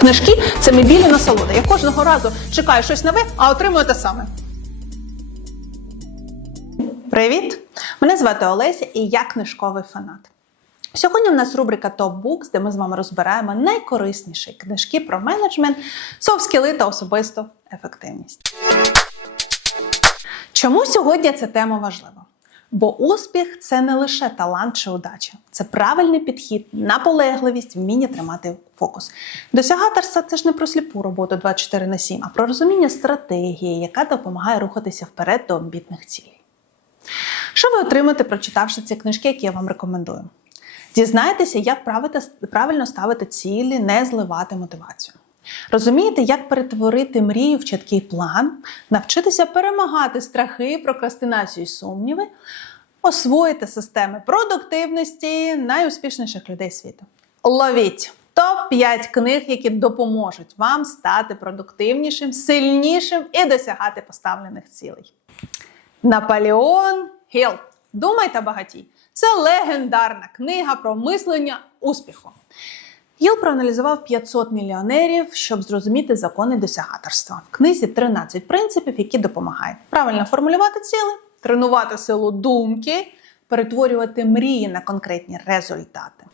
Книжки це мебільна насолода. Я кожного разу чекаю щось нове, а отримую те саме. Привіт! Мене звати Олеся і я книжковий фанат. Сьогодні в нас рубрика Top Books, де ми з вами розбираємо найкорисніші книжки про менеджмент, софт-скіли та особисту ефективність. Чому сьогодні ця тема важлива? Бо успіх це не лише талант чи удача, це правильний підхід, наполегливість, вміння тримати фокус. Досягаторство це ж не про сліпу роботу 24 на 7, а про розуміння стратегії, яка допомагає рухатися вперед до амбітних цілей. Що ви отримаєте, прочитавши ці книжки, які я вам рекомендую? Дізнаєтеся, як правити- правильно ставити цілі, не зливати мотивацію. Розумієте, як перетворити мрію в чіткий план, навчитися перемагати страхи, прокрастинацію і сумніви, освоїти системи продуктивності найуспішніших людей світу. Ловіть топ-5 книг, які допоможуть вам стати продуктивнішим, сильнішим і досягати поставлених цілей. Наполеон Хіл. Думайте багатій. Це легендарна книга про мислення успіху. Гіл проаналізував 500 мільйонерів, щоб зрозуміти закони досягаторства. В книзі 13 принципів, які допомагають правильно формулювати цілі, тренувати силу думки, перетворювати мрії на конкретні результати.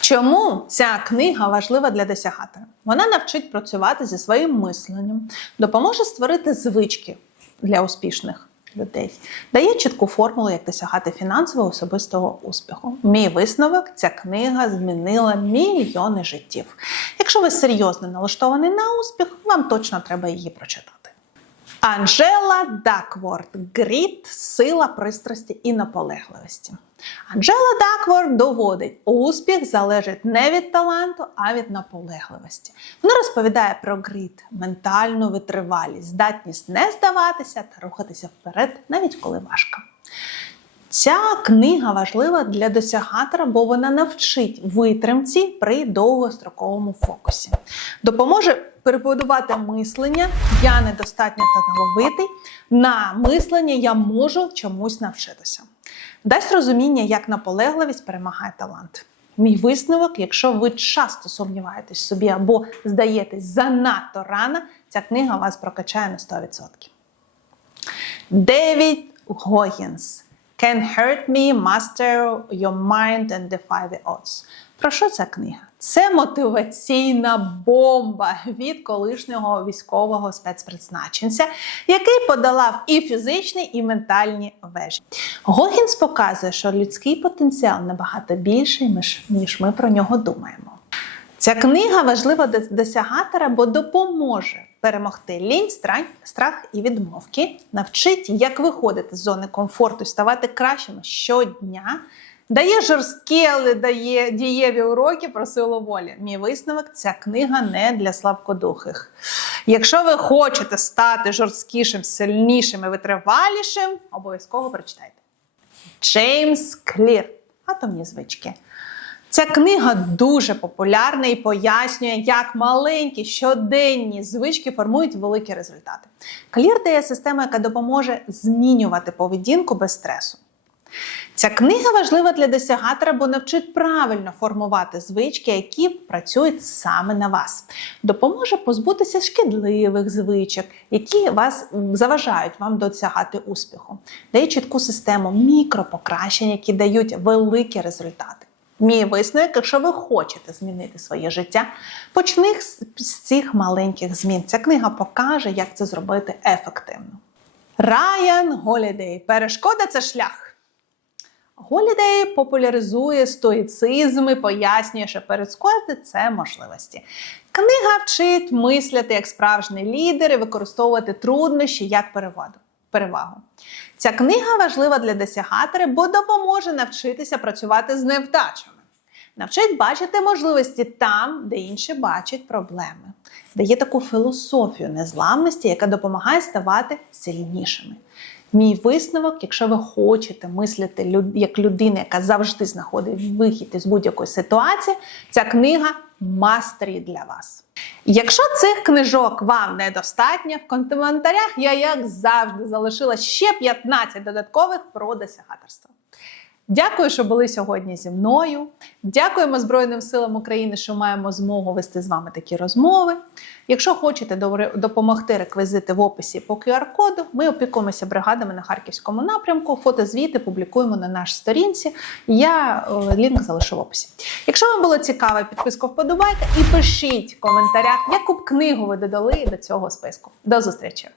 Чому ця книга важлива для досягатора? Вона навчить працювати зі своїм мисленням, допоможе створити звички для успішних людей, дає чітку формулу, як досягати фінансового особистого успіху. Мій висновок: ця книга змінила мільйони життів. Якщо ви серйозно налаштований на успіх, вам точно треба її прочитати. Анжела Дакворд Гріт, сила пристрасті і наполегливості. Анжела Даквор доводить, успіх залежить не від таланту, а від наполегливості. Вона розповідає про гріт, ментальну витривалість, здатність не здаватися та рухатися вперед, навіть коли важко. Ця книга важлива для досягатора, бо вона навчить витримці при довгостроковому фокусі. Допоможе перебудувати мислення Я недостатньо талановитий на мислення Я можу чомусь навчитися. Дасть розуміння, як наполегливість перемагає талант. Мій висновок, якщо ви часто сумніваєтесь в собі або здаєтесь занадто рано, ця книга вас прокачає на 100%. Девід Гогінс Can hurt me, master your mind and defy the odds. Про що ця книга? Це мотиваційна бомба від колишнього військового спецпризначенця, який подолав і фізичні, і ментальні вежі. Гогінс показує, що людський потенціал набагато більший, ніж- ми про нього думаємо. Ця книга важлива для досягатора, бо допоможе перемогти лінь, страх, і відмовки, навчить, як виходити з зони комфорту і ставати кращими щодня. Дає жорсткі, але дає дієві уроки про силу волі. Мій висновок ця книга не для слабкодухих. Якщо ви хочете стати жорсткішим, сильнішим і витривалішим, обов'язково прочитайте. Джеймс Клір. Атомні звички. Ця книга дуже популярна і пояснює, як маленькі щоденні звички формують великі результати. Клір дає систему, яка допоможе змінювати поведінку без стресу. Ця книга важлива для досягатора, бо навчить правильно формувати звички, які працюють саме на вас. Допоможе позбутися шкідливих звичок, які вас заважають вам досягати успіху. Дає чітку систему мікропокращень, які дають великі результати. Мій висновок, якщо ви хочете змінити своє життя, почни з цих маленьких змін. Ця книга покаже, як це зробити ефективно. Райан Голідей. Перешкода це шлях. Голідей популяризує стоїцизм і пояснює, що перешкоди – це можливості. Книга вчить мисляти як справжній лідер і використовувати труднощі як переваду. Перевагу. Ця книга важлива для досягатора, бо допоможе навчитися працювати з невдачами. Навчить бачити можливості там, де інші бачать проблеми, дає таку філософію незламності, яка допомагає ставати сильнішими. Мій висновок, якщо ви хочете мислити як людина, яка завжди знаходить вихід із будь-якої ситуації, ця книга мастері для вас. Якщо цих книжок вам недостатньо, в коментарях я, як завжди, залишила ще 15 додаткових про досягаторство. Дякую, що були сьогодні зі мною. Дякуємо Збройним силам України, що маємо змогу вести з вами такі розмови. Якщо хочете допомогти реквізити в описі по QR-коду, ми опікуємося бригадами на харківському напрямку. Фотозвіти публікуємо на нашій сторінці. Я е, лінк залишу в описі. Якщо вам було цікаво, підписку вподобайте і пишіть в коментарях, яку б книгу ви додали до цього списку. До зустрічі!